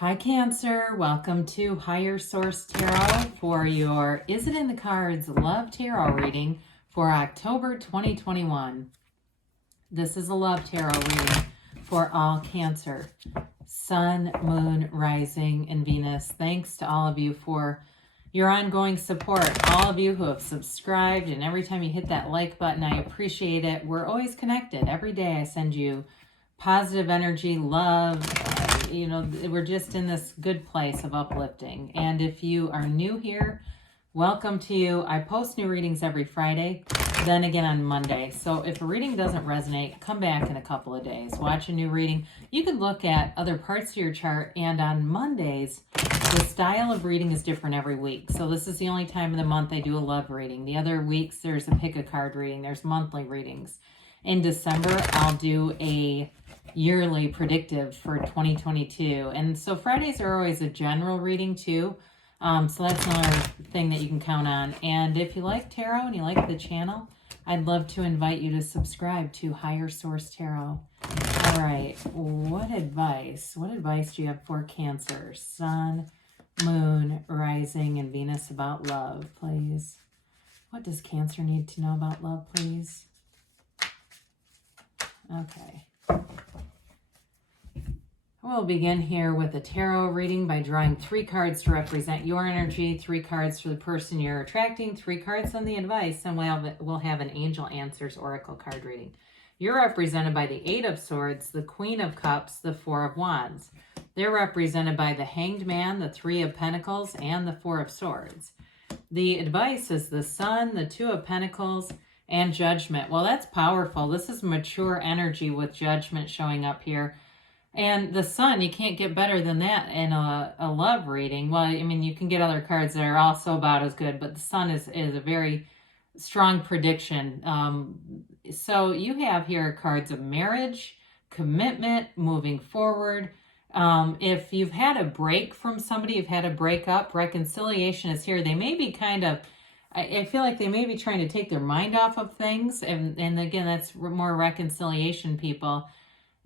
Hi Cancer, welcome to Higher Source Tarot for your Is It in the Cards Love Tarot reading for October 2021. This is a love tarot reading for all Cancer, Sun, Moon, Rising, and Venus. Thanks to all of you for your ongoing support. All of you who have subscribed, and every time you hit that like button, I appreciate it. We're always connected. Every day I send you positive energy, love. We're just in this good place of uplifting. And if you are new here, welcome to you. I post new readings every Friday, then again on Monday. So if a reading doesn't resonate, come back in a couple of days. Watch a new reading. You can look at other parts of your chart, and on Mondays, the style of reading is different every week. So this is the only time of the month I do a love reading. The other weeks, there's a pick a card reading. There's monthly readings. In December, I'll do a yearly predictive for 2022. And so Fridays are always a general reading too. So that's another thing that you can count on. And if you like tarot and you like the channel, I'd love to invite you to subscribe to Higher Source Tarot. All right, what advice do you have for Cancer, Sun, Moon, Rising, and Venus about love, please? What does Cancer need to know about love, please? Okay. We'll begin here with a tarot reading by drawing 3 cards to represent your energy, 3 cards for the person you're attracting, 3 cards on the advice, and we'll have an Angel Answers Oracle card reading. You're represented by the 8 of Swords, the Queen of Cups, the 4 of Wands. They're represented by the Hanged Man, the 3 of Pentacles, and the 4 of Swords. The advice is the Sun, the 2 of Pentacles, and Judgment. Well, that's powerful. This is mature energy with Judgment showing up here. And the Sun, you can't get better than that in a love reading. Well, I mean, you can get other cards that are also about as good, but the Sun is a very strong prediction. So you have here cards of marriage, commitment, moving forward. If you've had a break from somebody, you've had a breakup, reconciliation is here. They may be kind of, I feel like they may be trying to take their mind off of things. And again, that's more reconciliation people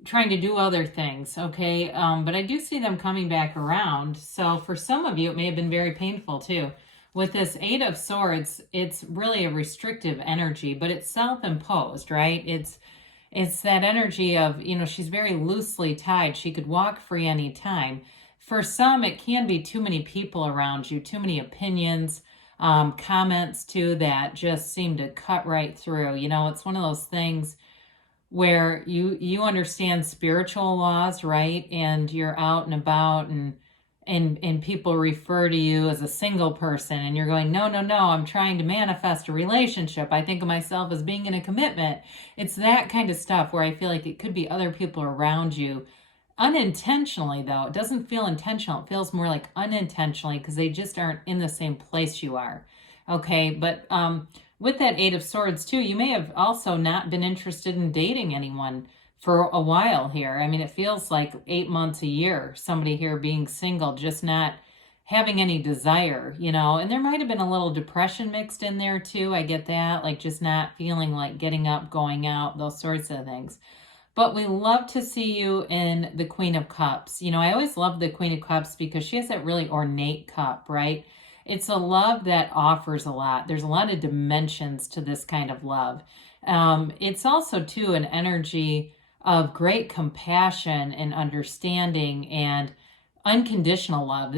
trying to do other things, okay? But I do see them coming back around. So for some of you, it may have been very painful too. With this 8 of Swords, it's really a restrictive energy, but it's self-imposed, right? It's that energy of, she's very loosely tied. She could walk free anytime. For some, it can be too many people around you, too many opinions, comments too, that just seem to cut right through. It's one of those things where you understand spiritual laws, right? And you're out and about and people refer to you as a single person, and you're going, no, I'm trying to manifest a relationship. I think of myself as being in a commitment. It's that kind of stuff where I feel like it could be other people around you unintentionally, though. It doesn't feel intentional. It feels more like unintentionally because they just aren't in the same place you are. Okay, but with that 8 of Swords too, you may have also not been interested in dating anyone for a while here. I mean, it feels like 8 months, a year, somebody here being single, just not having any desire, and there might have been a little depression mixed in there too. I get that, like just not feeling like getting up, going out, those sorts of things. But we love to see you in the Queen of Cups. I always love the Queen of Cups because she has that really ornate cup, right? It's a love that offers a lot. There's a lot of dimensions to this kind of love. It's also, too, an energy of great compassion and understanding and unconditional love.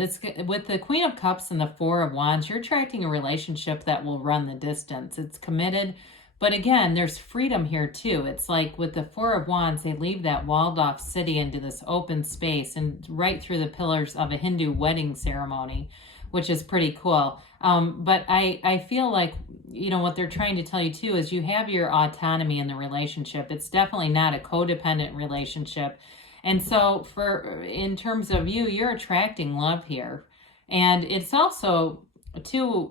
With the Queen of Cups and the 4 of Wands, you're attracting a relationship that will run the distance. It's committed. But again, there's freedom here, too. It's like with the 4 of Wands, they leave that walled-off city into this open space and right through the pillars of a Hindu wedding ceremony, which is pretty cool. But I feel like, what they're trying to tell you too is you have your autonomy in the relationship. It's definitely not a codependent relationship. And so in terms of you're attracting love here. And it's also too,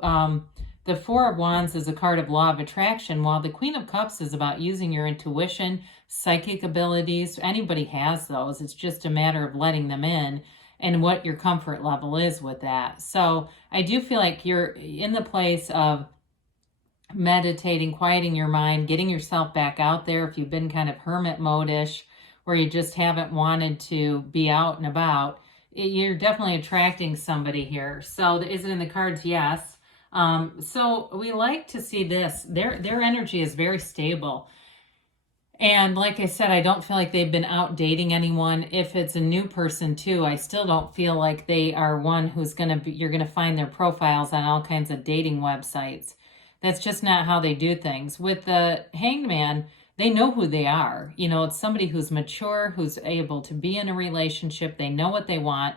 the 4 of Wands is a card of law of attraction, while the Queen of Cups is about using your intuition, psychic abilities. Anybody has those. It's just a matter of letting them in and what your comfort level is with that. So I do feel like you're in the place of meditating, quieting your mind, getting yourself back out there if you've been kind of hermit mode-ish, where you just haven't wanted to be out and about. you're definitely attracting somebody here. So is it in the cards? Yes. So we like to see this. Their energy is very stable. And like I said, I don't feel like they've been out dating anyone. If it's a new person too, I still don't feel like they are one who's you're gonna find their profiles on all kinds of dating websites. That's just not how they do things. With the Hanged Man, they know who they are. You know, it's somebody who's mature, who's able to be in a relationship. They know what they want.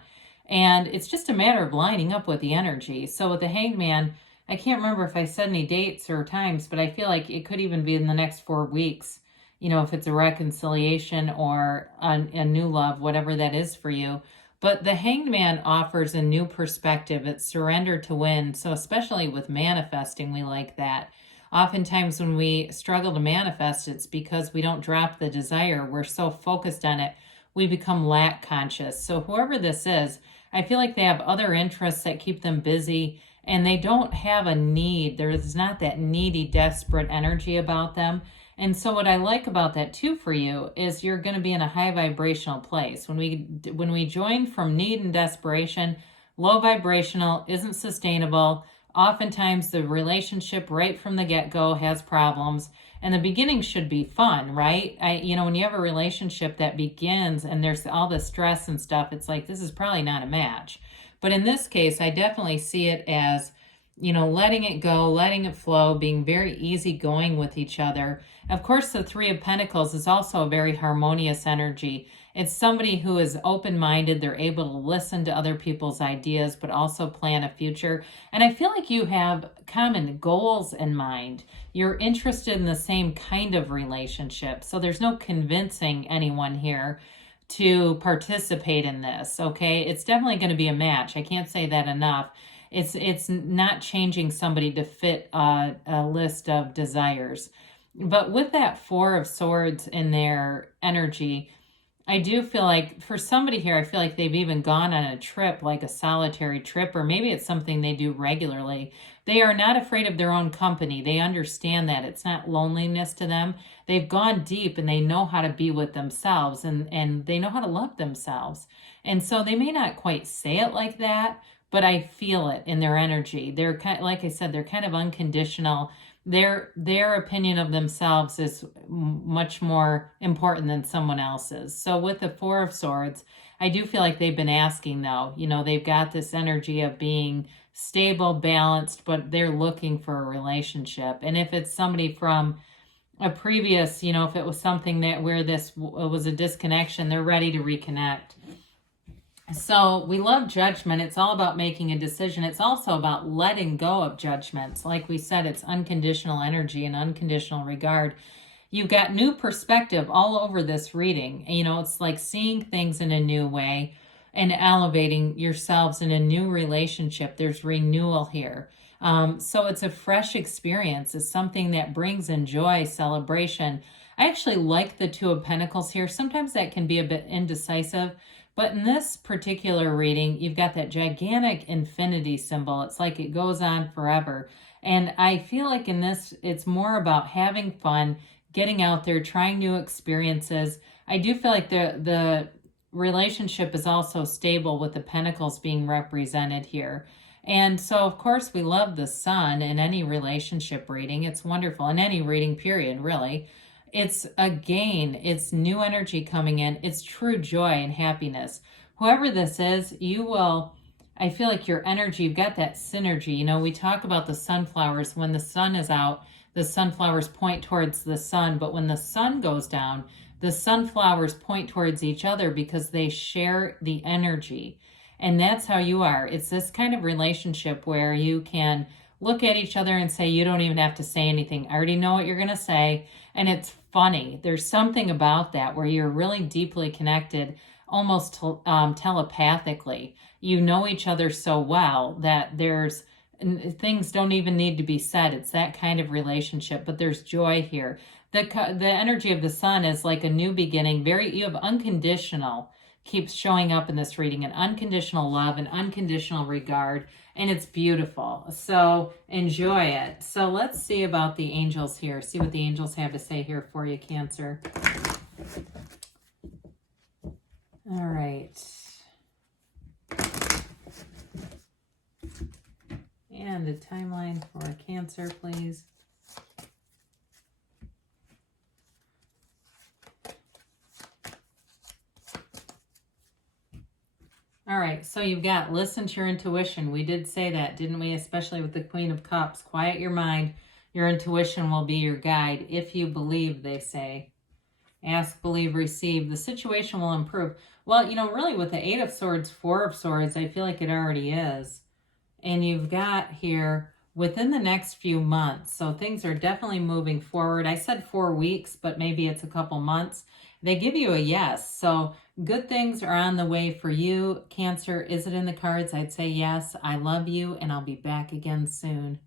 And it's just a matter of lining up with the energy. So with the Hanged Man, I can't remember if I said any dates or times, but I feel like it could even be in the next 4 weeks. You know, if it's a reconciliation or a new love, whatever that is for you. But the Hanged Man offers a new perspective. It's surrender to win. So especially with manifesting, we like that. Oftentimes when we struggle to manifest, it's because we don't drop the desire. We're so focused on it, we become lack conscious. So whoever this is, I feel like they have other interests that keep them busy, and they don't have a need. There's not that needy, desperate energy about them. And so what I like about that too for you is you're going to be in a high vibrational place. When we join from need and desperation, low vibrational, isn't sustainable. Oftentimes the relationship right from the get-go has problems, and the beginning should be fun, right? When you have a relationship that begins and there's all the stress and stuff, it's like, this is probably not a match. But in this case, I definitely see it as, letting it go, letting it flow, being very easygoing with each other. Of course, the Three of Pentacles is also a very harmonious energy. It's somebody who is open-minded. They're able to listen to other people's ideas, but also plan a future. And I feel like you have common goals in mind. You're interested in the same kind of relationship. So there's no convincing anyone here to participate in this, okay? It's definitely going to be a match. I can't say that enough. It's not changing somebody to fit a list of desires. But with that Four of Swords in their energy, I do feel like for somebody here, I feel like they've even gone on a trip, like a solitary trip, or maybe it's something they do regularly. They are not afraid of their own company. They understand that it's not loneliness to them. They've gone deep and they know how to be with themselves, and they know how to love themselves. And so they may not quite say it like that, but I feel it in their energy. They're kind, like I said, they're kind of unconditional. Their opinion of themselves is much more important than someone else's. So with the Four of Swords, I do feel like they've been asking though. They've got this energy of being stable, balanced, but they're looking for a relationship. And if it's somebody from a previous, if it was something that where this was a disconnection, they're ready to reconnect. So we love judgment. It's all about making a decision. It's also about letting go of judgments. Like we said, it's unconditional energy and unconditional regard. You've got new perspective all over this reading. It's like seeing things in a new way and elevating yourselves in a new relationship. There's renewal here. So it's a fresh experience. It's something that brings in joy, celebration. I actually like the Two of Pentacles here. Sometimes that can be a bit indecisive. But in this particular reading, you've got that gigantic infinity symbol. It's like it goes on forever. And I feel like in this, it's more about having fun, getting out there, trying new experiences. I do feel like the relationship is also stable with the pentacles being represented here. And so, of course, we love the sun in any relationship reading. It's wonderful in any reading period, really. It's a gain. It's new energy coming in. It's true joy and happiness. Whoever this is, I feel like your energy, you've got that synergy. We talk about the sunflowers. When the sun is out, the sunflowers point towards the sun. But when the sun goes down, the sunflowers point towards each other because they share the energy. And that's how you are. It's this kind of relationship where you can look at each other and say, you don't even have to say anything. I already know what you're going to say. And it's funny. There's something about that where you're really deeply connected, almost telepathically. You know each other so well that things don't even need to be said. It's that kind of relationship, but there's joy here. The energy of the sun is like a new beginning. You have unconditional, keeps showing up in this reading, an unconditional love and unconditional regard, and it's beautiful. So enjoy it. So let's see about the angels here. See what the angels have to say here for you, Cancer. All right. extended timeline for Cancer, please. All right, so you've got listen to your intuition. We did say that, didn't we? Especially with the Queen of Cups. Quiet your mind. Your intuition will be your guide. If you believe, they say. Ask, believe, receive. The situation will improve. Well, you know, really with the Eight of Swords, Four of Swords, I feel like it already is. And you've got here within the next few months. So things are definitely moving forward. I said 4 weeks, but maybe it's a couple months. They give you a yes. So good things are on the way for you. Cancer, is it in the cards? I'd say yes. I love you, and I'll be back again soon.